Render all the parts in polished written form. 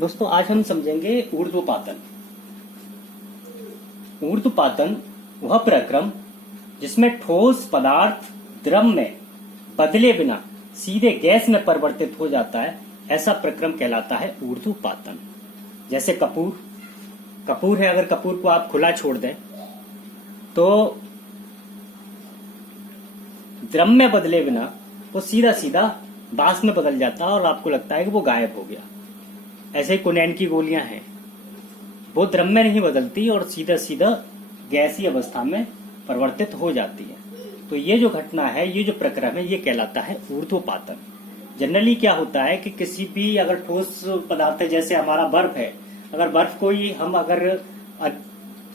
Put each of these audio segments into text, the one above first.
दोस्तों आज हम समझेंगे ऊर्ध्वपातन। ऊर्ध्वपातन वह प्रक्रम जिसमें ठोस पदार्थ द्रव में बदले बिना सीधे गैस में परिवर्तित हो जाता है, ऐसा प्रक्रम कहलाता है ऊर्ध्वपातन। जैसे कपूर है, अगर कपूर को आप खुला छोड़ दें तो द्रव में बदले बिना वो सीधा सीधा बांस में बदल जाता है और आपको लगता है कि वो गायब हो गया। ऐसे ही क्विनैन की गोलियां हैं, वो द्रव में नहीं बदलती और सीधा सीधा गैसीय अवस्था में परिवर्तित हो जाती है। तो ये जो घटना है, ये जो प्रक्रम है, ये कहलाता है ऊर्ध्वपातन। जनरली क्या होता है कि किसी भी अगर ठोस पदार्थ है, जैसे हमारा बर्फ है, अगर बर्फ को ही हम अगर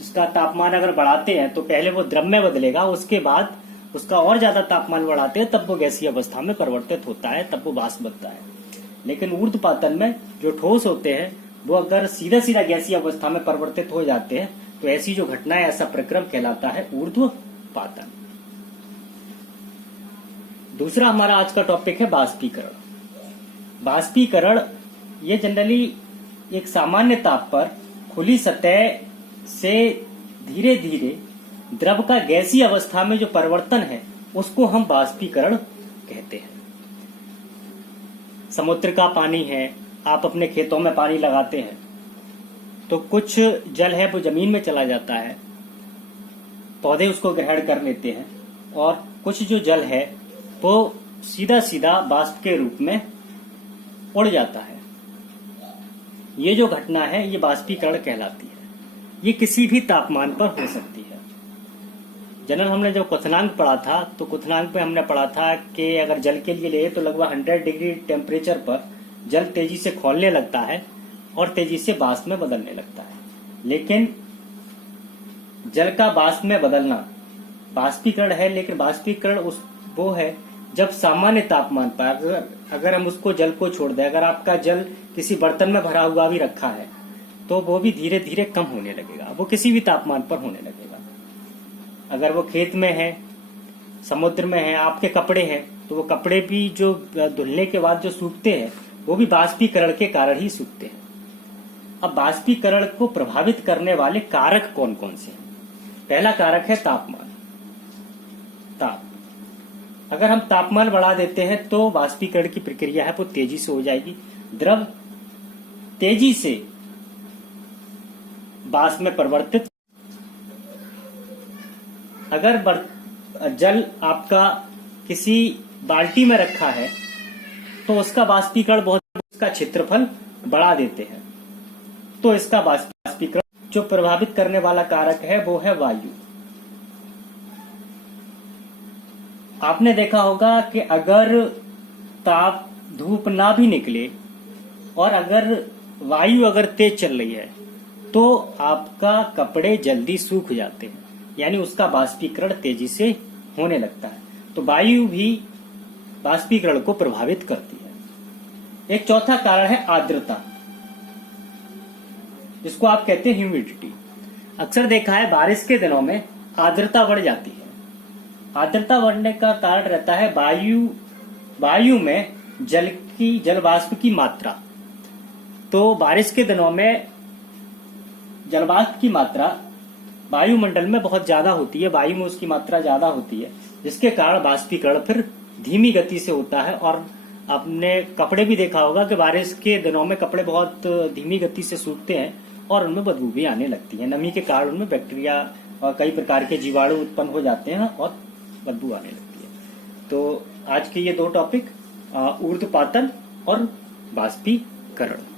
इसका तापमान अगर बढ़ाते हैं तो पहले वो द्रव में बदलेगा, उसके बाद उसका और ज्यादा तापमान बढ़ाते हैं तब वो गैसीय अवस्था में परिवर्तित होता है, तब वो वाष्प बनता है। लेकिन ऊर्ध्वपातन में जो ठोस होते हैं वो अगर सीधा सीधा गैसीय अवस्था में परिवर्तित हो जाते हैं तो ऐसी जो घटना है, ऐसा प्रक्रम कहलाता है ऊर्ध्वपातन। दूसरा हमारा आज का टॉपिक है बाष्पीकरण। बाष्पीकरण ये जनरली एक सामान्य ताप पर खुली सतह से धीरे धीरे द्रव का गैसीय अवस्था में जो परिवर्तन है उसको हम बाष्पीकरण कहते हैं। समुद्र का पानी है, आप अपने खेतों में पानी लगाते हैं तो कुछ जल है वो जमीन में चला जाता है, पौधे उसको ग्रहण कर लेते हैं, और कुछ जो जल है वो सीधा सीधा बाष्प के रूप में उड़ जाता है। ये जो घटना है ये बाष्पीकरण कहलाती है। ये किसी भी तापमान पर हो सकती है। जनरल हमने जब क्वथनांक पढ़ा था तो क्वथनांक पे हमने पढ़ा था कि अगर जल के लिए ले तो लगभग 100 डिग्री टेम्परेचर पर जल तेजी से खौलने लगता है और तेजी से बाष्प में बदलने लगता है। लेकिन जल का बाष्प में बदलना बाष्पीकरण है, लेकिन बाष्पीकरण वो है जब सामान्य तापमान पर अगर हम उसको जल को छोड़ दें, अगर आपका जल किसी बर्तन में भरा हुआ भी रखा है तो वो भी धीरे धीरे कम होने लगेगा, वो किसी भी तापमान पर होने लगेगा। अगर वो खेत में है, समुद्र में है, आपके कपड़े हैं तो वो कपड़े भी जो धुलने के बाद जो सूखते हैं वो भी बाष्पीकरण के कारण ही सूखते हैं। अब बाष्पीकरण को प्रभावित करने वाले कारक कौन कौन से हैं? पहला कारक है तापमान। अगर हम तापमान बढ़ा देते हैं तो बाष्पीकरण की प्रक्रिया है वो तेजी से हो जाएगी, द्रव तेजी से बाष्प में परिवर्तित। अगर जल आपका किसी बाल्टी में रखा है तो उसका बाष्पीकरण बहुत, इसका क्षेत्रफल बढ़ा देते हैं तो इसका बाष्पीकरण जो प्रभावित करने वाला कारक है वो है वायु। आपने देखा होगा कि अगर धूप ना भी निकले और अगर वायु अगर तेज चल रही है तो आपका कपड़े जल्दी सूख जाते हैं, यानी उसका बाष्पीकरण तेजी से होने लगता है। तो वायु भी बाष्पीकरण को प्रभावित करती है। एक चौथा कारण है आर्द्रता, जिसको आप कहते हैं ह्यूमिडिटी। अक्सर देखा है बारिश के दिनों में आर्द्रता बढ़ जाती है। आर्द्रता बढ़ने का कारण रहता है वायु में जल वाष्प की मात्रा। तो बारिश के दिनों में जल वाष्प की मात्रा वायुमंडल में बहुत ज्यादा होती है, वायु में उसकी मात्रा ज्यादा होती है, जिसके कारण बाष्पीकरण फिर धीमी गति से होता है। और आपने कपड़े भी देखा होगा कि बारिश के दिनों में कपड़े बहुत धीमी गति से सूखते हैं और उनमें बदबू भी आने लगती है। नमी के कारण उनमें बैक्टीरिया और कई प्रकार के जीवाणु उत्पन्न हो जाते हैं और बदबू आने लगती है। तो आज के ये दो टॉपिक ऊर्ध्वपातन और बाष्पीकरण।